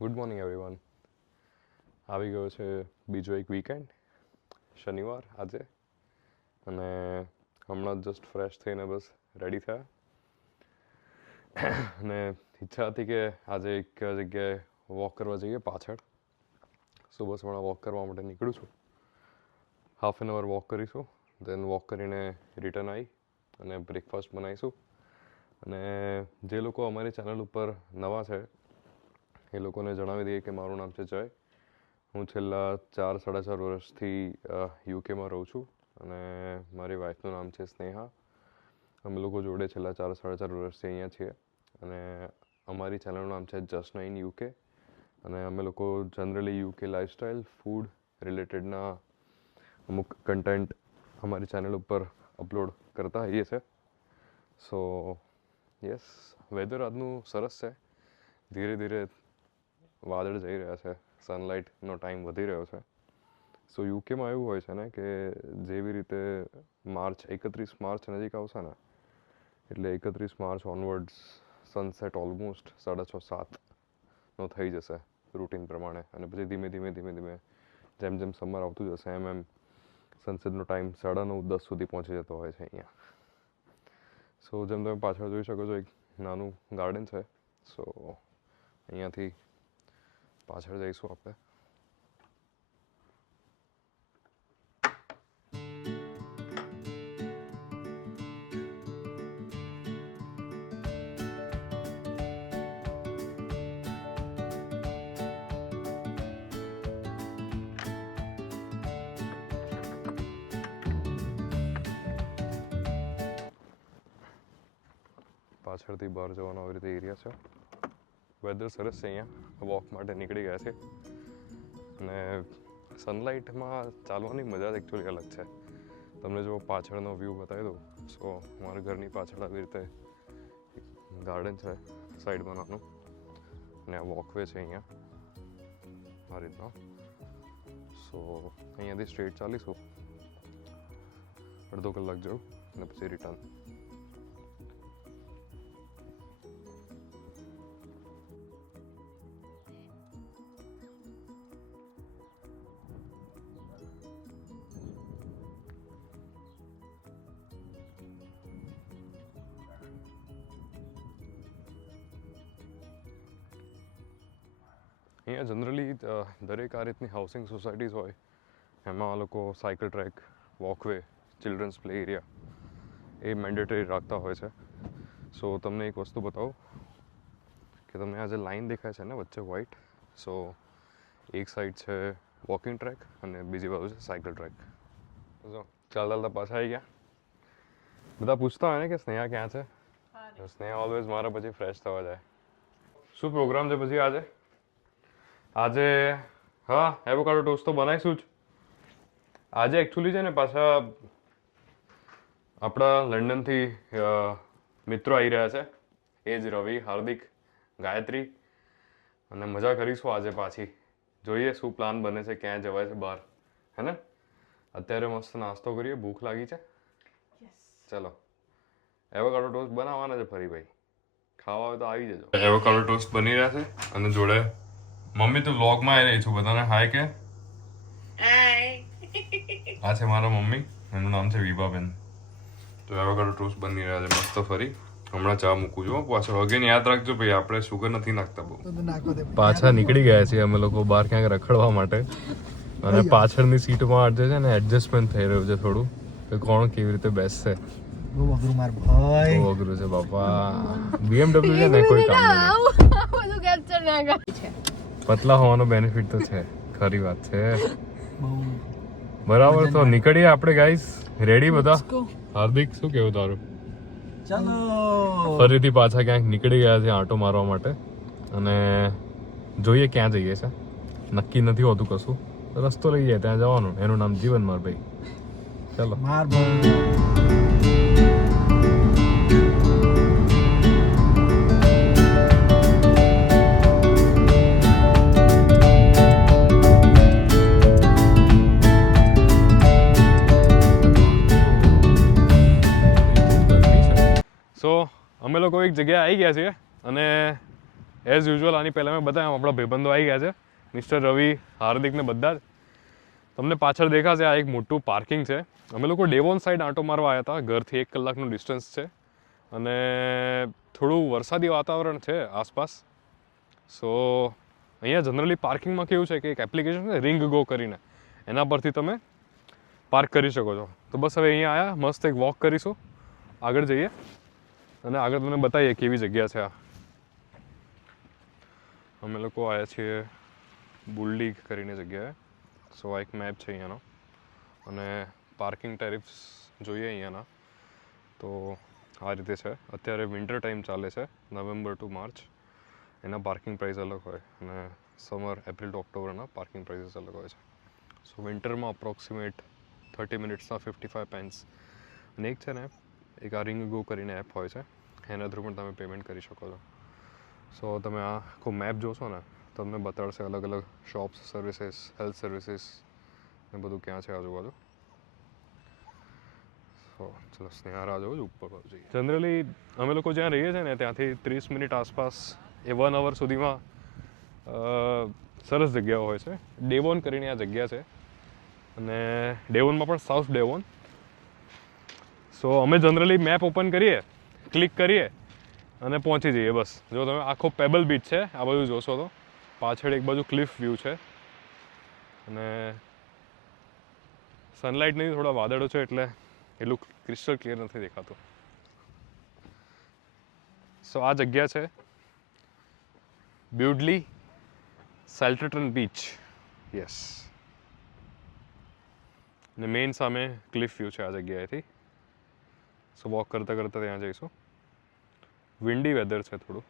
Good morning everyone. આવી ગયો છે બીજો એક વીકેન્ડ, શનિવાર આજે, અને હમણાં જસ્ટ ફ્રેશ થઈને બસ રેડી થયા. અને ઈચ્છા હતી કે આજે એક જગ્યાએ વોક કરવા જઈએ પાછળ. સો બસ હમણાં વોક કરવા માટે નીકળું છું. હાફ એન અવર વોક કરીશું, દેન વોક કરીને રિટર્ન આવી અને બ્રેકફાસ્ટ બનાવીશું. અને જે લોકો અમારી ચેનલ ઉપર નવા છે એ લોકોને જણાવી દઈએ કે મારું નામ છે જય. હું છેલ્લા 4-4.5 વર્ષથી યુકેમાં રહું છું અને મારી વાઈફનું નામ છે સ્નેહા. અમે લોકો જોડે છેલ્લા 4-4.5 વર્ષથી અહીંયા છીએ અને અમારી ચેનલનું નામ છે જસ્ટ નાઇન યુકે. અને અમે લોકો જનરલી યુકે લાઈફસ્ટાઈલ, ફૂડ રિલેટેડના અમુક કન્ટેન્ટ અમારી ચેનલ ઉપર અપલોડ કરતા હોઈએ છે. સો યસ, વેધર આજનું સરસ છે. ધીરે ધીરે વાદળ જઈ રહ્યા છે, સનલાઇટનો ટાઈમ વધી રહ્યો છે. સો યુકેમાં એવું હોય છે ને કે જેવી રીતે 31 માર્ચ નજીક આવશે ને એટલે 31 માર્ચ ઓનવર્ડ્સ સનસેટ ઓલમોસ્ટ 6:30-7નો થઈ જશે રૂટીન પ્રમાણે. અને પછી ધીમે ધીમે જેમ જેમ સમર આવતું જશે એમ સનસેટનો ટાઈમ 9:30-10 સુધી પહોંચી જતો હોય છે અહીંયા. સો જેમ તમે પાછળ જોઈ શકો છો એક નાનું ગાર્ડન છે. સો અહીંયાથી પાછળ જઈશું આપણે. પાછળથી બહાર જવાનો આવી રીતે એરિયા છે. વેધર સરસ છે, અહીંયા વોક માટે નીકળી ગયા છે. અને સનલાઇટમાં ચાલવાની મજા જ એકચ્યુઅલી અલગ છે. તમને જો પાછળનો વ્યૂ બતાવી દઉં. સો મારા ઘરની પાછળ આવી રીતે એક ગાર્ડન છે સાઈડમાં નાનું, અને આ વોકવે છે અહીંયા આ રીતનો. સો અહીંયાથી સ્ટ્રેટ ચાલીશું અડધો કલાક જેવું અને પછી રિટર્ન. અહીંયા જનરલી દરેક આ રીતની હાઉસિંગ સોસાયટીઝ હોય એમાં આ લોકો cycle track, walkway, children's play area એ મેન્ડેટરી રાખતા હોય છે. સો તમને એક વસ્તુ બતાવું કે તમને આ જે લાઈન દેખાય છે ને વચ્ચે વ્હાઇટ, સો એક સાઈડ છે વોકિંગ ટ્રેક અને બીજી બાજુ છે સાયકલ ટ્રેક. જો ચાલતા પાછા આવી ગયા. બધા પૂછતા હોય ને કે સ્નેહા ક્યાં છે? સ્નેહા ઓલવેઝ મારા પછી ફ્રેશ થવા જાય. શું પ્રોગ્રામ છે પછી આજે? હા, એવોકાડો ટોસ્ટ તો બનાવીશું જ. આજે એકચ્યુઅલી છે ને પાછા આપણા લંડનથી મિત્રો આવી રહ્યા છે. એ જ રવિ, હાર્દિક, ગાયત્રી. અને મજા કરીશું આજે પાછી. જોઈએ શું પ્લાન બને છે, ક્યાં જવાય છે બહાર, હે ને? અત્યારે મસ્ત નાસ્તો કરીએ, ભૂખ લાગી છે. ચલો, એવોકાડો ટોસ્ટ બનાવવાના છે ફરી ભાઈ. ખાવા હોય તો આવી જજો. એવોકાડો ટોસ્ટ બની રહ્યા છે અને જોડે મમ્મી તો વ્લોગમાં આવી રહી છું. બધાને હાય કે. આ છે મારા મમ્મી, એનું નામ છે વિભાબેન. તો એવોકાડો ટોસ્ટ બની રહ્યા છે મસ્ત ફરી. હમણાં ચા મૂકું છું પાછળ. અગેન યાદ રાખજો ભાઈ, આપણે શુગર નથી નાખતા બહુ. પાછા નીકળી ગયા છીએ અમે લોકો બહાર ક્યાંક રખડવા માટે. અને પાછળની સીટમાં આજે છે ને એડજસ્ટમેન્ટ થઈ રહ્યું છે થોડું, કે કોણ કેવી રીતે બેસશે. બહુ અઘરું છે બાપા. BMW છે ને કોઈ કામ નહીં. પતલા હોવાનો બેનિફિટ તો છે, ખરી વાત છે. બરાબર, તો નીકળીએ આપણે ગાઈસ. રેડી બધા? હાર્દિક શું કેવું તારું? ચાલો ફરીથી પાછા ક્યાંક નીકળી ગયા છે આંટો મારવા માટે. અને જોઈએ ક્યાં જઈએ છે, નક્કી નથી હોતું કશું. રસ્તો લઈ જાય ત્યાં જવાનું. એનું નામ જીવન માર ભાઈ. ચાલો. સો અમે લોકો એક જગ્યાએ આવી ગયા છીએ અને એઝ યુઝ્યુઅલ આની પહેલાં મેં બતાવ્યા આપણા ભાઈબંધો આવી ગયા છે, મિસ્ટર રવિ, હાર્દિક ને બધા જ. તમને પાછળ દેખાશે આ એક મોટું પાર્કિંગ છે. અમે લોકો ડેવોન સાઈડ આંટો મારવા આવ્યા હતા, ઘરથી 1 કલાકનું ડિસ્ટન્સ છે અને થોડું વરસાદી વાતાવરણ છે આસપાસ. સો અહીંયા જનરલી પાર્કિંગમાં કેવું છે કે એક એપ્લિકેશન છે રિંગ ગો કરીને, એના પરથી તમે પાર્ક કરી શકો છો. તો બસ હવે અહીંયા આવ્યા, મસ્ત એક વોક કરીશું, આગળ જઈએ અને આગળ તમને બતાવીએ કેવી જગ્યા છે આ. અમે લોકો આવ્યા છીએ બુલ્ડી કરીને જગ્યાએ. સો આ એક મેપ છે અહીંયાનો અને પાર્કિંગ ટેરિફ્સ જોઈએ અહીંયાના. તો આ રીતે છે. અત્યારે વિન્ટર ટાઈમ ચાલે છે, નવેમ્બર ટુ માર્ચ, એના પાર્કિંગ પ્રાઇસ અલગ હોય અને સમર એપ્રિલ ટુ ઓક્ટોબરના પાર્કિંગ પ્રાઇસીસ અલગ હોય છે. સો વિન્ટરમાં અપ્રોક્સિમેટ 30 મિનિટ્સના 55 પેન્સ. અને એક છે ને એક આ રિંગ ગો કરીને એપ હોય છે, એના થ્રુ પણ તમે પેમેન્ટ કરી શકો છો. સો તમે આ આખો મેપ જોશો ને તમને બતાડશે અલગ અલગ શોપ્સ, સર્વિસીસ, હેલ્થ સર્વિસીસ ને બધું ક્યાં છે આજુબાજુ. સો ચલો સ્નેહા રાહ જોઉં છું, ઉપર જઈએ. જનરલી અમે લોકો જ્યાં રહીએ છીએ ને ત્યાંથી 30 મિનિટ આસપાસ એ 1 અવર સુધીમાં સરસ જગ્યાઓ હોય છે. ડેવોન કરીને આ જગ્યા છે અને ડેવોનમાં પણ સાઉથ ડેવોન. સો અમે જનરલી મેપ ઓપન કરીએ, ક્લિક કરીએ અને પહોંચી જઈએ બસ. જો તમે આખો પેબલ બીચ છે આ બાજુ જોશો તો પાછળ એક બાજુ ક્લિફ વ્યૂ છે અને સનલાઇટ નહીં, થોડા વાદળો છે એટલે એટલું ક્રિસ્ટલ ક્લિયર નથી દેખાતું. સો આ જગ્યા છે બ્યુડલી સેલ્ટરટન બીચ. યસ. ને મેઇન સામે ક્લિફ વ્યૂ છે આ જગ્યાએથી. સો વોક કરતાં કરતાં ત્યાં જઈશું. વિન્ડી વેધર છે થોડું.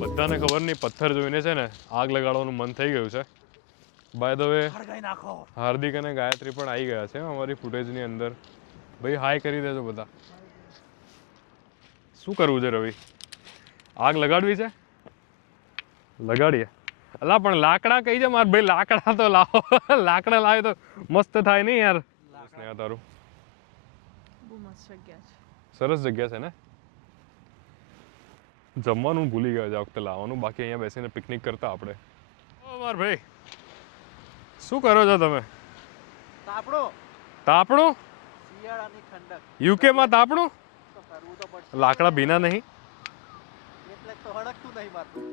બધાને ખબર નહીં, પથ્થર જોઈને છે ને આગ લગાડવાનું મન થઈ ગયું છે. બાય ધ વે હાર્દિક અને ગાયત્રી પણ આવી ગયા છે અમારી ફૂટેજની અંદર. ભાઈ હાય કરી દેજો બધા. શું કરવું છે રવિ? આગ લગાડવી છે? લગાડીએ. અલા પણ લાકડા કઈ છે માર ભાઈ? લાકડા તો લાવો. લાકડા લાવે તો મસ્ત થાય નહીં યાર. સ્નેહા તારું? બહુ મસ્ત જગ્યા છે. સરસ જગ્યા છે ને. જમવાનું ભૂલી ગયા છે આ વખતે લાવવાનું, બાકી અહીંયા બેસીને પિકનિક કરતા આપણે. ઓ માર ભાઈ, શું કરો છો તમે? તાપણું. તાપણું? શિયાળાની ઠંડક. યુકેમાં તાપણું? તો કરવું તો પડશે. લાકડા ભીના નહીં? એટલે તો હડકતું નહીં મારતું.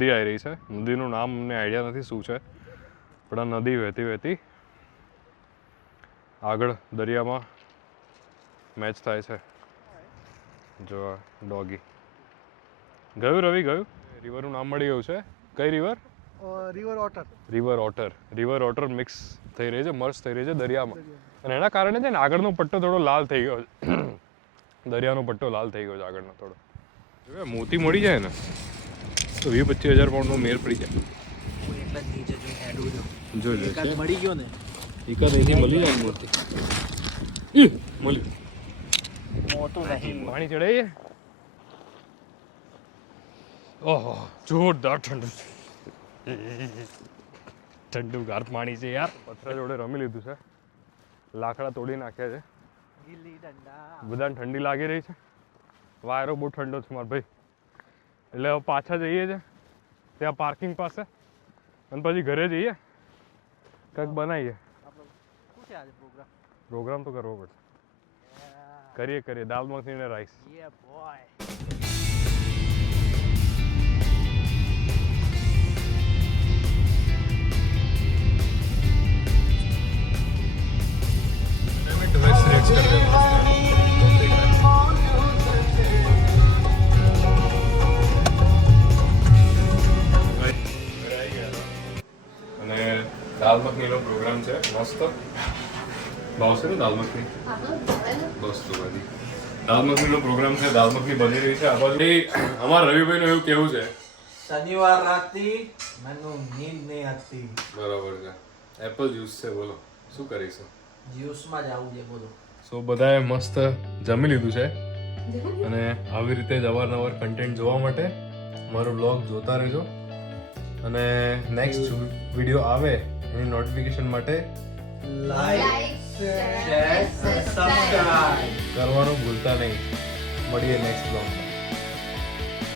નદી આવી રહી છે. નદીનું નામ અમને આઈડિયા નથી શું છે, પણ આ નદી વહેતી વહેતી આગળ દરિયામાં મેચ થાય છે. જો ડોગી ગયું, રવિ ગયું. રિવરનું નામ મળી ગયું છે. કઈ river? River otter. River otter. River otter mix થઈ રહી છે, મર્જ થઈ રહી છે દરિયામાં. અને એના કારણે છે ને આગળનો પટ્ટો થોડો લાલ થઈ ગયો છે. દરિયાનો પટ્ટો લાલ થઈ ગયો છે આગળનો થોડો. જો મોતી મળી જાય ને તો 20-25 હજાર પાઉન્ડનો મેર પડી જાય. હું એકલા જ નીચે જોઈને હેડું છું. જો એકાદ મળી ગયો ને. એકાદ અહીંથી મળી જાય મોતી. મળી મોટું નહીં. પાણી ચડાવીએ. ઓહો જોરદાર ઠંડુ ઠંડુગાર પાણી છે યાર. પથ્થર જોડે રમી લીધું છે, લાકડા તોડી નાખ્યા છે. ગિલ્લી દંડા. બધાને ઠંડી લાગી રહી છે. વાયરો બહુ ઠંડો છે મારા ભાઈ. એટલે હવે પાછા જઈએ છે ત્યાં પાર્કિંગ પાસે અને પછી ઘરે જઈએ કંઈક બનાવીએ. શું છે આજે પ્રોગ્રામ? પ્રોગ્રામ તો કરવો પડશે. કરીએ દાલ મખની ને રાઈસ. Yeah, boy. અને દાલ મખનીનો પ્રોગ્રામ છે મસ્ત. ભાવશે ને દાલ મખની? બસ તો બધી દાલ મખનીનો પ્રોગ્રામ છે. દાલ મખની બની રહી છે આ બાજુ. અમારા રવિભાઈનું એવું કેવું છે, શનિવાર રાતથી મને નીંદ નહીં આવતી. બરાબર છે. એપલ જ્યુસ છે, બોલો શું કરીશું. જ્યુસમાં જ આવું છે બોલો. સો બધાએ મસ્ત જમી લીધું છે અને આવી રીતે જ અવારનવાર કન્ટેન્ટ જોવા માટે મારો બ્લોગ જોતા રહેજો અને નેક્સ્ટ વિડીયો આવે એની નોટિફિકેશન માટે લાઈક, શેર, સબસ્ક્રાઇબ કરવાનું ભૂલતા નહીં. મળીએ નેક્સ્ટ બ્લોગમાં.